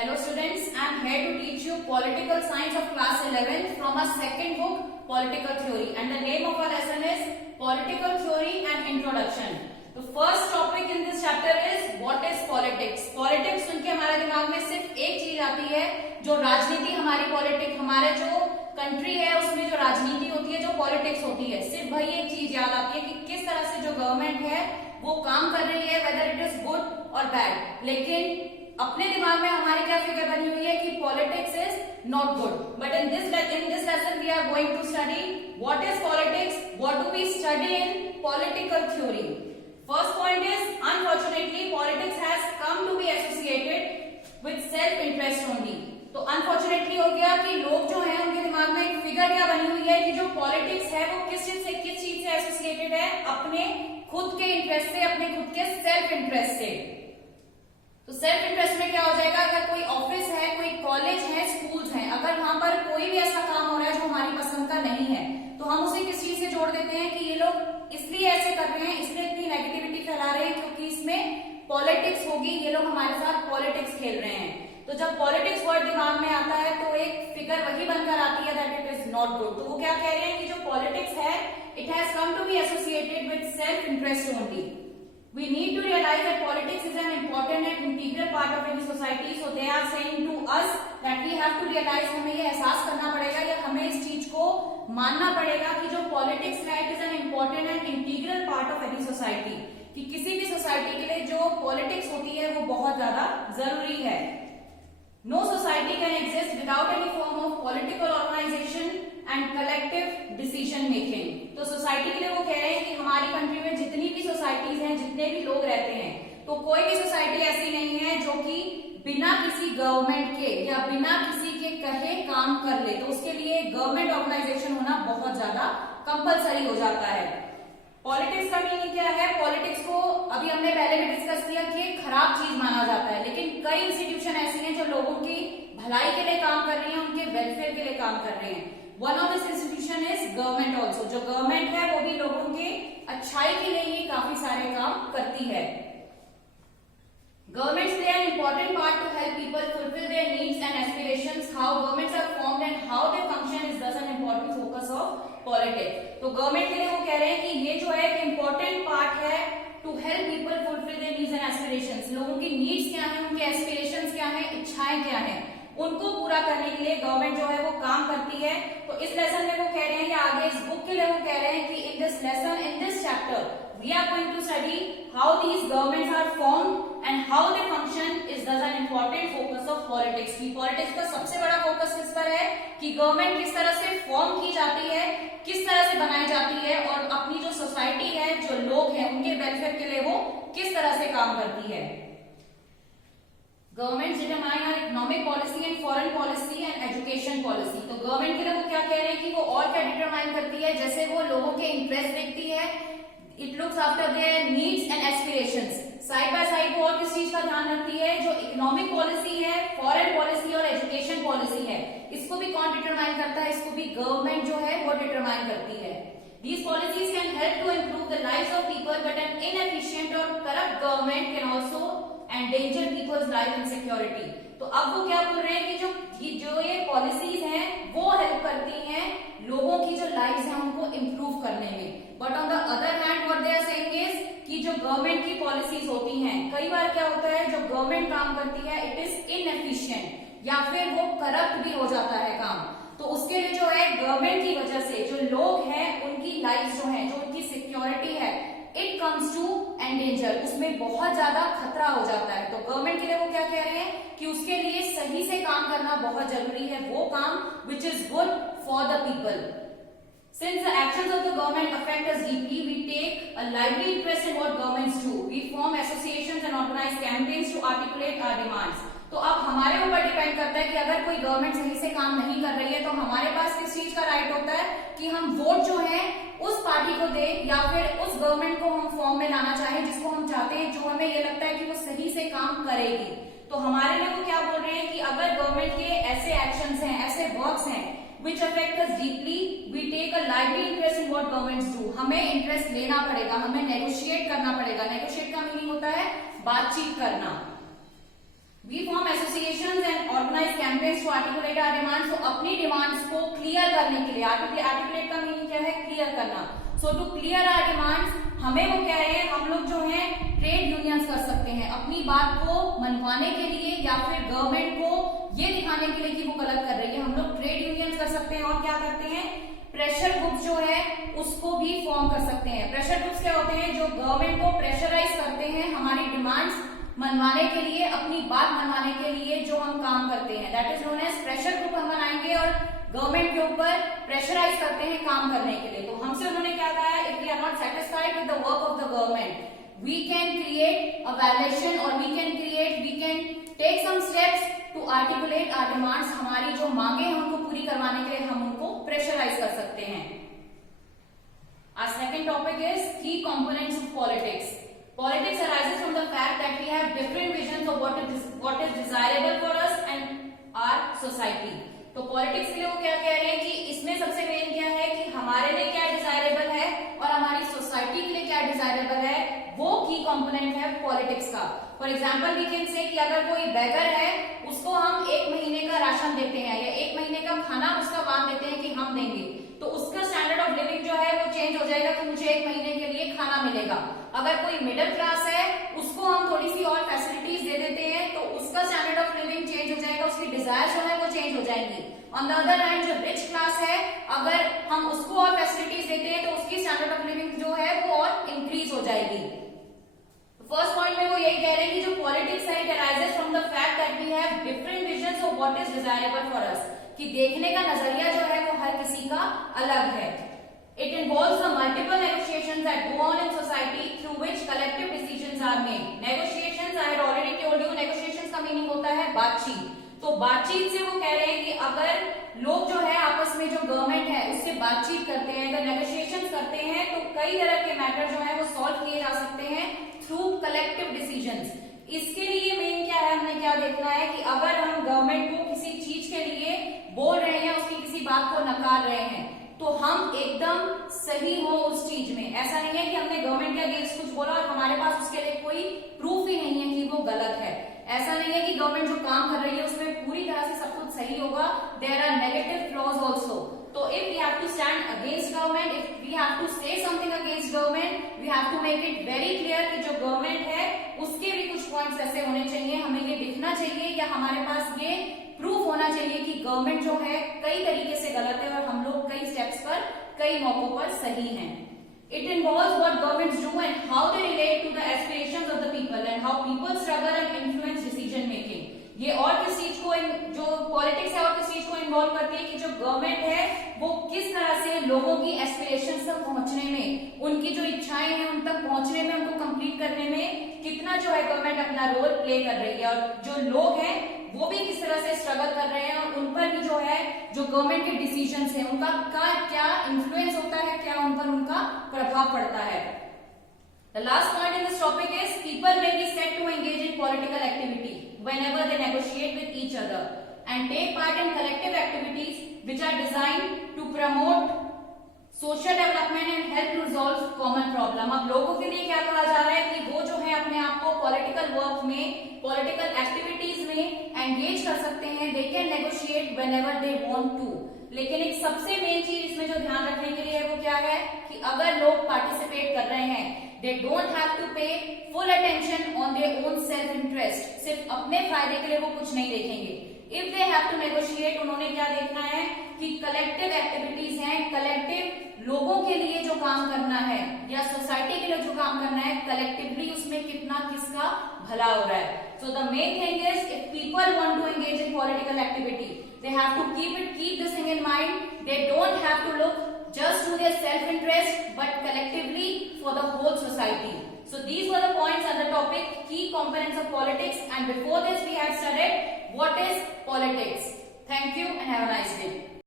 Hello students, I am here to teach you political science of class 11th from our second book political theory, and the name of our lesson is political theory and introduction. The first topic in this chapter is what is politics. Politics सुन के हमारे दिमाग में सिर्फ एक चीज आती है, जो राजनीति हमारी पॉलिटिक्स, हमारे जो कंट्री है उसमें जो राजनीति होती है, जो पॉलिटिक्स होती है, सिर्फ वही एक चीज याद आती है कि किस तरह से जो गवर्नमेंट है वो काम कर रही है, वेदर इट इज गुड और बैड। लेकिन अपने दिमाग में हमारी क्या फिगर बनी हुई है कि politics is not good. But in this lesson we are going to study what is politics, what do we study in political theory. First point is unfortunately politics has come to be associated with self interest only. तो unfortunately हो गया कि लोग जो हैं उनके दिमाग में एक फिगर क्या बनी हुई है कि जो पॉलिटिक्स है वो किस चीज से एसोसिएटेड है, अपने खुद के इंटरेस्ट से, अपने खुद के सेल्फ इंटरेस्ट से। तो सेल्फ इंटरेस्ट में क्या हो जाएगा, अगर कोई ऑफिस है, कोई कॉलेज है, स्कूल्स हैं, अगर वहां पर कोई भी ऐसा काम हो रहा है जो हमारी पसंद का नहीं है, तो हम उसे किस चीज से जोड़ देते हैं कि ये लोग इसलिए ऐसे कर रहे हैं, इसलिए इतनी नेगेटिविटी फैला रहे हैं क्योंकि इसमें पॉलिटिक्स होगी, ये लोग हमारे साथ पॉलिटिक्स खेल रहे हैं। तो जब पॉलिटिक्स वर्ड दिमाग में आता है तो एक फिगर वही बनकर आती है that it is not good. तो वो क्या कह रहे हैं कि जो पॉलिटिक्स है it has come to be associated with self interest only. We need to realize that politics is an important and integral part of any society. So they are saying to us that we have to realize, हमें ये एहसास करना पड़ेगा या हमें इस चीज को मानना पड़ेगा कि जो politics है it is an important and integral part of any society. कि किसी भी सोसाइटी के लिए जो politics होती है वो बहुत ज्यादा जरूरी है। No society can exist without any form of political organization and collective decision making. तो सोसाइटी के लिए वो कह रहे हैं कि हमारी कंट्री में जितनी भी सोसाइटीज हैं, जितने भी लोग रहते हैं, तो कोई भी सोसाइटी ऐसी नहीं है जो कि बिना किसी गवर्नमेंट के या बिना किसी के कहे काम कर ले। तो उसके लिए गवर्नमेंट ऑर्गेनाइजेशन होना बहुत ज्यादा कंपलसरी हो जाता है। पॉलिटिक्स का मीनिंग क्या है? पॉलिटिक्स को अभी हमने पहले भी डिस्कस किया कि एक खराब चीज माना जाता है, लेकिन कई इंस्टीट्यूशन ऐसी हैं जो लोगों की भलाई के लिए काम कर रही हैं, उनके वेलफेयर के लिए काम कर रहे हैं। One of this institution is government also. जो गवर्नमेंट है वो भी लोगों के अच्छाई के लिए ही काफी सारे काम करती है। Governments play an important part to help people fulfill their needs and aspirations. How governments are formed and how they function is thus an important focus of politics. तो गवर्नमेंट के लिए वो कह रहे हैं कि ये जो है एक इम्पोर्टेंट पार्ट है to help people fulfil their needs and aspirations. लोगों की नीड्स क्या है, उनके एस्पिरेशंस क्या है, इच्छाएं क्या है, उनको पूरा करने के लिए गवर्नमेंट जो है वो काम करती है। तो इस लेसन में वो कह रहे हैं या आगे इस बुक के लिए वो कह रहे हैं कि इन this lesson, in this chapter we are going to study how these governments are formed and how they function is thus an important focus of politics. की पॉलिटिक्स का सबसे बड़ा फोकस किस पर है कि गवर्नमेंट किस तरह से फॉर्म की जाती है, किस तरह से बनाई जाती है और अपनी जो सोसाइटी है, जो लोग हैं, उनके वेलफेयर के लिए वो किस तरह से काम करती है। Government determine our economic policy and foreign policy and education policy. तो गवर्नमेंट के लिए वो क्या कह रहे हैं कि वो और क्या डिटरमाइन करती है, जैसे वो लोगों के इंटरेस्ट देखती है, it looks after their needs and aspirations. Side by side वो और किस चीज का ध्यान रखती है, जो इकोनॉमिक पॉलिसी है, फॉरेन पॉलिसी और एजुकेशन पॉलिसी है, इसको भी कौन डिटरमाइन करता है, इसको भी गवर्नमेंट जो है वो डिटरमाइन करती है। These policies can help to improve the lives of people, but an inefficient or corrupt government can also endanger people's life and security. तो अब वो क्या बोल रहे हैं कि जो ये पॉलिसीज हैं वो हेल्प करती हैं लोगों की जो लाइव्स हैं उनको इम्प्रूव करने में। But on the other hand what they are saying is कि जो गवर्नमेंट की पॉलिसीज होती हैं, कई बार क्या होता है जो गवर्नमेंट काम करती है इट इज इनएफिशिएंट या फिर वो करप्ट भी हो जाता है काम। तो उसके लिए जो है गवर्नमेंट की वजह से जो लोग हैं उनकी लाइफ जो है, जो उनकी सिक्योरिटी है, इट कम्स टू एंडेंजर, उसमें बहुत ज्यादा खतरा हो जाता है। तो गवर्नमेंट के लिए वो क्या कह रहे हैं कि उसके लिए सही से काम करना बहुत जरूरी है, वो काम which is good for the people. Since the actions of the government affect us deeply, we take a lively interest in what governments do. We form associations and organize campaigns to articulate our demands. तो अब हमारे ऊपर depend करता है कि अगर कोई government सही से काम नहीं कर रही है तो हमारे पास किस चीज का राइट होता है कि हम वोट जो है उस पार्टी को दें या फिर उस गवर्नमेंट को हम फॉर्म में लाना चाहें जिसको हम चाहते हैं, जो हमें ये लगता है कि वो सही से काम करेगी। तो हमारे लिए वो क्या बोल रहे हैं कि अगर गवर्नमेंट के ऐसे एक्शंस हैं, ऐसे वर्क्स हैं which affect us deeply, we take a lively interest in what governments do. हमें इंटरेस्ट लेना पड़ेगा, हमें नेगोशिएट करना पड़ेगा। नेगोशिएट का मीनिंग होता है बातचीत करना। We form associations and means to articulate our demands, तो अपनी डिमांड्स को क्लियर करने के लिए, आर्टिकुलेट का मीनिंग क्या है, क्लियर करना। सो टू क्लियर आवर डिमांड्स, हमें वो कह रहे हैं हम लोग जो है ट्रेड यूनियंस कर सकते हैं अपनी बात को मनवाने के लिए या फिर गवर्नमेंट को ये दिखाने के लिए कि वो गलत कर रही है, हम लोग ट्रेड यूनियंस कर सकते हैं। और क्या करते हैं, प्रेशर ग्रुप्स जो है उसको भी फॉर्म कर सकते हैं। प्रेशर ग्रुप्स क्या होते हैं, जो गवर्नमेंट को प्रेशराइज करते हैं हमारी डिमांड्स मनवाने के लिए, अपनी बात मनवाने के लिए जो हम काम करते हैं, that is known as pressure group हम बनाएंगे और गवर्नमेंट के ऊपर प्रेशराइज करते हैं काम करने के लिए। तो हमसे उन्होंने क्या कहा है, if we are not satisfied with the work of the government, we can create a violation or we can take some steps to articulate our demands, हमारी जो मांगे हैं उनको पूरी करवाने के लिए हम उनको प्रेशराइज कर सकते हैं। Our second topic is key components of politics. Politics arises from the fact that we have different visions of what is desirable for us and our society. तो पॉलिटिक्स के लिए वो क्या कह रहे हैं कि इसमें सबसे मेन क्या है कि हमारे लिए क्या डिजायरेबल है और हमारी सोसाइटी के लिए क्या डिजायरेबल है, वो की कंपोनेंट है पॉलिटिक्स का। For example we can say कि अगर कोई बेगर है उसको हम 1 महीने का राशन देते हैं या 1 महीने का खाना उसका बांध देते हैं कि हम देंगे, तो उसका स्टैंडर्ड ऑफ लिविंग जो है वो चेंज हो जाएगा कि मुझे 1 महीने के लिए खाना मिलेगा। अगर कोई मिडिल क्लास है उसको हम थोड़ी सी और फैसिलिटीज दे देते हैं तो उसका स्टैंडर्ड ऑफ लिविंग चेंज हो जाएगा, उसकी डिजायर जो है वो चेंज हो जाएंगी। ऑन द अदर हैंड जो रिच क्लास है अगर हम उसको और फैसिलिटीज देते हैं तो उसकी स्टैंडर्ड ऑफ लिविंग जो है वो और इंक्रीज हो जाएगी। फर्स्ट पॉइंट में वो यही कह रहे हैं कि जो पॉलिटिक्स है it arises from the fact that we have different visions of what is desirable for us, कि देखने का नजरिया जो है वो हर किसी का अलग है। It involves the multiple negotiations that go on in society through which collective decisions are made. Negotiations, I had already told you, negotiations का मीनिंग होता है बातचीत। तो बातचीत से वो कह रहे हैं कि अगर लोग जो है आपस में जो गवर्नमेंट है उससे बातचीत करते हैं, अगर नेगोशिएशंस करते हैं तो कई तरह के मैटर जो है वो सॉल्व किए जा सकते हैं थ्रू कलेक्टिव डिसीजंस। इसके लिए मेन क्या है, हमने क्या देखना है कि अगर हम गवर्नमेंट को किसी चीज के लिए बोल रहे हैं, उसकी किसी बात को नकार रहे हैं, तो हम एकदम सही हो उस चीज में। ऐसा नहीं है कि हमने गवर्नमेंट के अगेंस्ट कुछ बोला और हमारे पास उसके लिए कोई प्रूफ ही नहीं है कि वो गलत है। ऐसा नहीं है कि गवर्नमेंट जो काम कर रही है उसमें पूरी तरह से सब कुछ सही होगा, there are negative flaws also. तो if we have to stand against government, if we have to say something against government, we have to make it very clear कि जो गवर्नमेंट है उसके भी कुछ पॉइंट्स ऐसे होने चाहिए, हमें ये दिखना चाहिए या हमारे पास ये प्रूफ होना चाहिए कि गवर्नमेंट जो है कई तरीके से गलत है और हम लोग कई स्टेप्स पर, कई मौकों पर सही हैं। It involves what governments do and how they relate to the aspirations of the people and how people struggle and influence decision making. ये और किस चीज को, जो पॉलिटिक्स है और किस चीज को इन्वॉल्व करती है कि जो गवर्नमेंट है वो किस तरह से लोगों की एस्पिरेशंस तक पहुंचने में, उनकी जो इच्छाएं हैं उन तक पहुंचने में, उनको कंप्लीट करने में कितना जो है गवर्नमेंट अपना रोल प्ले कर रही है, और जो लोग हैं वो भी किस तरह से स्ट्रगल कर रहे हैं और उन पर भी जो है जो गवर्नमेंट के डिसीजंस हैं उनका क्या इन्फ्लुएंस होता है, क्या उन पर उनका प्रभाव पड़ता है। The last point in this topic is people may be said to engage in political activity whenever they negotiate with each other and take part in collective activities which are designed to promote social development and help to resolve common problem। अब लोगों के लिए क्या कहा जा रहा है कि वो जो है अपने आप को पॉलिटिकल वर्क में, पॉलिटिकल एक्टिविटीज में एंगेज कर सकते हैं, they can negotiate whenever they want to. लेकिन एक सबसे मेन चीज इसमें जो ध्यान रखने के लिए है वो क्या है कि अगर लोग पार्टिसिपेट कर रहे हैं, they don't have to pay full attention on their own self interest, सिर्फ अपने फायदे के लिए वो कुछ नहीं देखेंगे। If they have to negotiate, उन्होंने क्या देखना है कि कलेक्टिव एक्टिविटीज हैं, कलेक्टिव लोगों के लिए जो काम करना है या सोसाइटी के लिए जो काम करना है, कलेक्टिवली उसमें कितना किसका भला हो रहा है। So the main thing is if people want to engage in political activity, they have to keep this thing in mind. They don't have to look just to their self-interest, but collectively for the whole society. So these were the points on the topic key components of politics, and before this we had studied what is politics. Thank you and have a nice day.